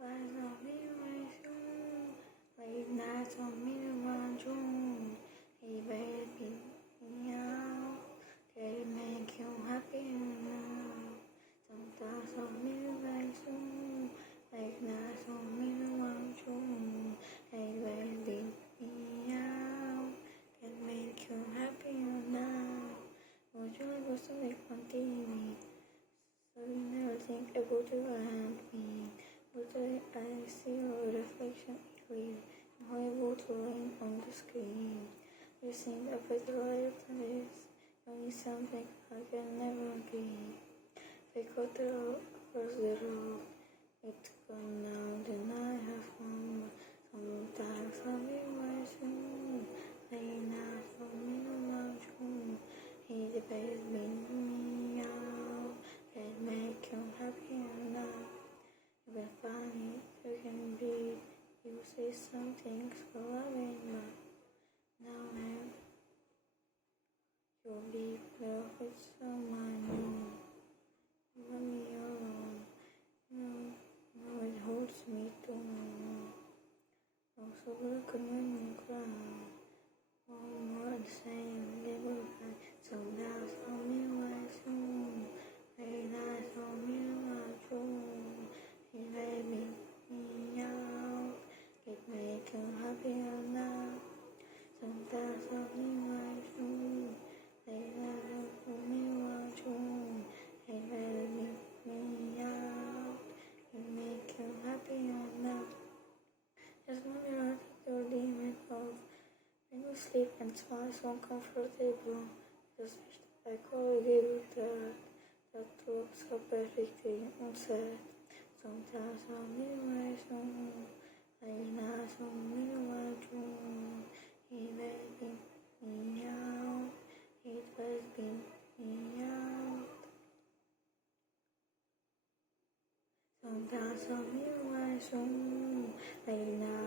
Và gió mi mai xuống lấy na cho mi van chung hey baby nhau để make you happy now trong ta cho mi vai xuống lấy na cho mi van chung hey baby nhau để make you happy now would you like us to make one TV so you never think about to hurt me. But I see your reflection clear, horrible to rain on the screen. You seem a better liar than this. You need something I can never be. They cut across the road. It's gone now, then I have found. Sometimes I'll be rising. Laying out for me to watch home. He's the best me out. Can make you happy now. When funny you can be, you say some things for loving, but now you'll be love with someone new. Let me alone. No, it hurts me too. Also, look at when you cry. One more the same, never cry. So now, tell me why soon. Very nice, tell me why true. Hey baby, meow, it make you happier now. Sometimes I'll be right through. They never put me watch you. Hey baby, meow, it make you happier now. Just when you're out of your demon off, when you sleep and smile so comfortable, just wish that I could give you that looks so perfectly unsaid. Sometimes I'll be right home, like not so me watch home. Hey baby, meow, it has been meow. Sometimes I'll be right home, like not